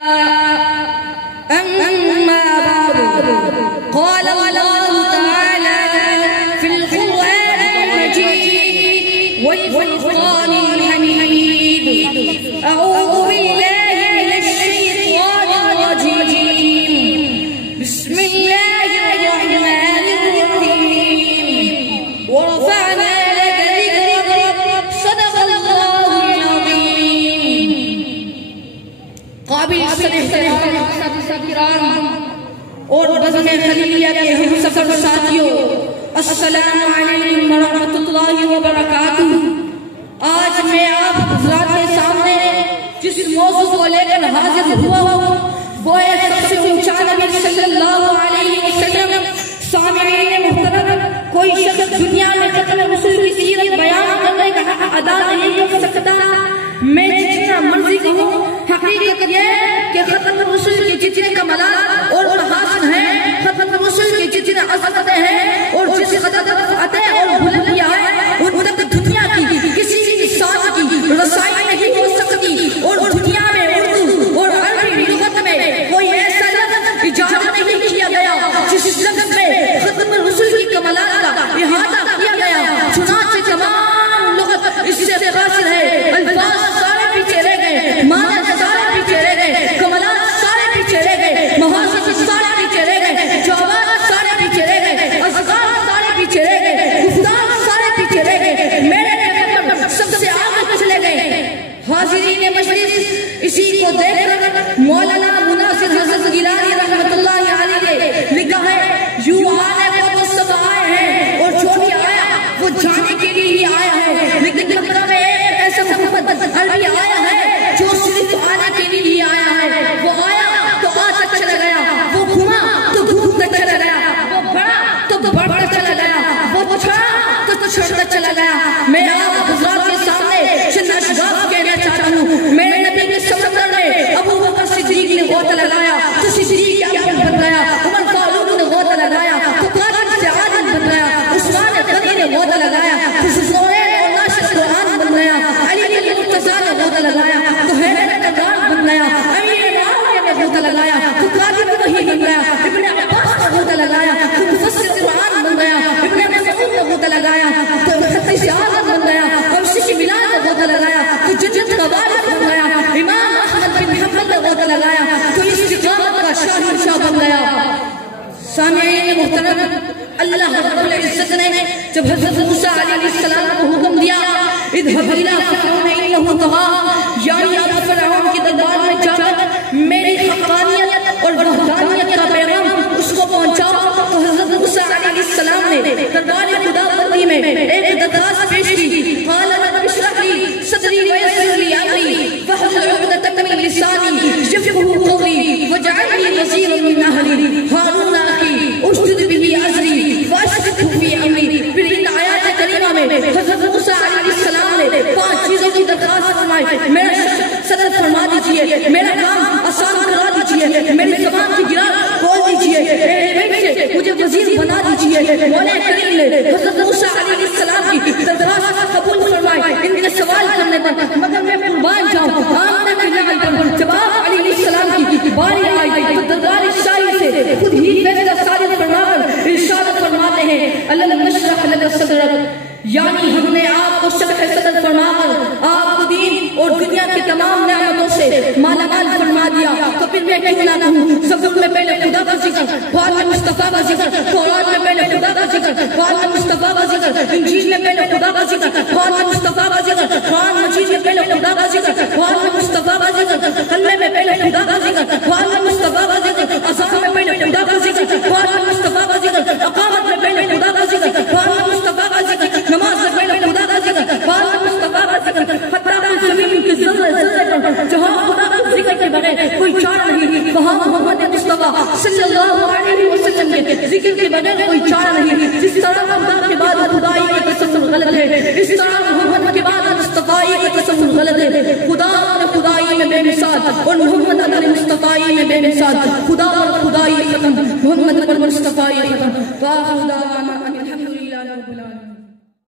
أما بعد قال الله تعالى في القرآن المجيد والفرقان الحميد أعوذ بالله من الشيطان الرجيم بسم الله الرحمن الرحيم ورفعنا لك ذكرك صدق الله العظيم قابل اور بزم خلیلیہ کے ہم سفر ساتھیوں السلام علیکم ورحمۃ اللہ وبرکاتہ۔ آج میں آپ حضرات کے سامنے جس موضوع کو لے کر حاضر ہوا ہوں وہ ہے سب سے اونچا نبی صلی اللہ علیہ وسلم۔ سامعین محترم، کوئی شخص دنیا میں ختم رسول کی سیرت بیان کرنے کا حق ادا نہیں کر سکتا۔ میں جتنا مرضی کہوں، حقیقت یہ کہ ختم رسول کے جتنے کمالات اور محاسن ہیں، ختم رسول کے جتنے عظمتیں ہیں اور جس قدر فتح اور بلندیاں ہیں، ان تک دنیا کی کسی انسان کی رسائی نہیں ہو سکتی۔ اور دنیا میں اردو اور عربی لغت میں کوئی ایسا لفظ ایجاد نہیں کیا گیا جس لفظ میں ختم رسول کی کمالات کا احاطہ کیا گیا۔ چنانچہ تمام لغت اس سے قاصر ہے، الفاظ سارے پیچھے رہ گئے، معنی سارے پیچھے رہ گئے، کمالات سارے پیچھے رہ گئے، محاسن سارے پیچھے رہ گئے، جوابات سارے پیچھے رہ گئے، اذکار سارے پیچھے رہ گئے، گفتار سارے پیچھے رہ گئے، میرے پیغمبر سب سے آگے چلے گئے۔ حاضرین مجلس، اسی کو دیکھ کر مولانا مناصر حضرت گیلانی رحمت اللہ علیہ نے لکھا ہے، یوں آنے کو تو سب آئے ہیں اور جو بھی آیا وہ جانے کے لیے ہی آیا ہے، لیکن مکہ میں ایک ایسا محمد عربی آیا ہے جو صرف آنے کے لیے ہی آیا ہے۔ وہ آیا تو آتا چلا گیا، وہ گھوما تو گھومتا چلا گیا، وہ بڑھا تو بڑھتا چلا گیا، وہ چھڑا تو چھڑتا چلا گیا۔ میں آپ حضرات کے سامنے چند اشراف کہنا چاہتا ہوں۔ میرے نبی کے سمندر میں ابو بکر صدیق نے غوطہ لگایا تو صدیق اکبر بن گیا، عمر فاروق نے غوطہ لگایا تو قادر سے عادل بن گیا، عثمان غنی نے غوطہ لگایا تو زورین اور ناشر قرآن بن گیا، علی المرتضیٰ نے غوطہ لگایا تو حیدر کرار بن گیا، امیر معاویہ نے غوطہ لگایا تو قادر وحی بن گیا، ابن عباس نے غوطہ لگایا تو مفسر قرآن بن گیا، ابن مسعود نے غوطہ لگایا تو محدث اعظم بن گیا، اور شیخ بلال نے غوطہ لگایا تو جنت کا وارث بن گیا، امام احمد بن حنبل نے غوطہ لگایا تو استقامت کا شاہنشاہ بن گیا۔ سامعین محترم، اللہ رب العزت نے جب حضرت موسیٰ علیہ السلام کو حکم دیا اذهب الى فرعون انه طغى، یعنی آپ فرعون کے دربار میں جا کر میری حقانیت اور وحدانیت کا پیغام اس کو پہنچاؤ، تو حضرت موسیٰ علیہ السلام نے دربار خدا بندی میں ایک درخواست پیش کی، قال رب اشرح لي صدري ويسر لي امري واحلل عقدة من لساني يفقهوا قولي واجعل لي وزيرا من اهلي هارون اخي اشدد به ازري واشركه في امري۔ پھر ان آیات کریمہ میں حضرت موسیٰ علیہ السلام نے 5 چیزوں کی درخواست فرمائی، میرا صدر فرما دیجئے، میرا کام آسان کرا دیجئے، میری زبان کی گرا کھول دیجئے، مجھے وزیر بنا دیجئے۔ مولا کریم نے حضرت موسیٰ علیہ السلام کی درخواست قبول فرمائی ان کے سوال کرنے پر، مگر میں قربان جاؤں آمنہ کی لعن پر جب آپ علیہ السلام کی باری آئی تو دربار شاہی سے خود ہی فیصلہ صادر فرما کر ارشاد فرماتے ہیں الم نشرح لک صدرک، یعنی ہم نے آپ کو شرح صدر فرما کر آپ کو دین اور دنیا کی تمام نعمتوں سے مالا مال فرما دیا۔ تو پھر میں کیوں نہ کہوں، زبور میں پہلے خدا کا ذکر، بعد میں مصطفیٰ کا ذکر، قرآن میں پہلے خدا کا ذکر، بعد میں مصطفیٰ کا ذکر، انجیل میں پہلے خدا کا ذکر، بعد میں مصطفیٰ کا ذکر، قرآن مجید میں پہلے خدا کا ذکر، بعد میں مصطفیٰ کا ذکر، کلمے میں پہلے خدا کا ذکر، بعد میں مصطفیٰ کا ذکر، اذان میں پہلے خدا کا ذکر، بعد میں مصطفیٰ کا ذکر، اقامت میں پہلے خدا کا ذکر، بعد میں مصطفیٰ کا ذکر، نماز سے پہلے خدا کا ذکر، بعد میں مصطفیٰ کا ذکر، حتیٰ کہ زمین کی ذرے ذرے پر جہاں خدا کا ذکر کے بغیر کوئی چارہ نہیں، وہاں محمد مصطفیٰ صلی اللہ علیہ وسلم کے ذکر کے بغیر کوئی چارہ نہیں۔ جس طرح خدا کے بعد خدائی کا تصور غلط ہے، اس طرح محمد کے بعد مصطفیٰ کا تصور غلط ہے۔ خدا اور خدائی میں بے مثال اور محمد اور مصطفیٰ میں بے مثال، خدا اور خدائی ختم، محمد اور مصطفیٰ ختم۔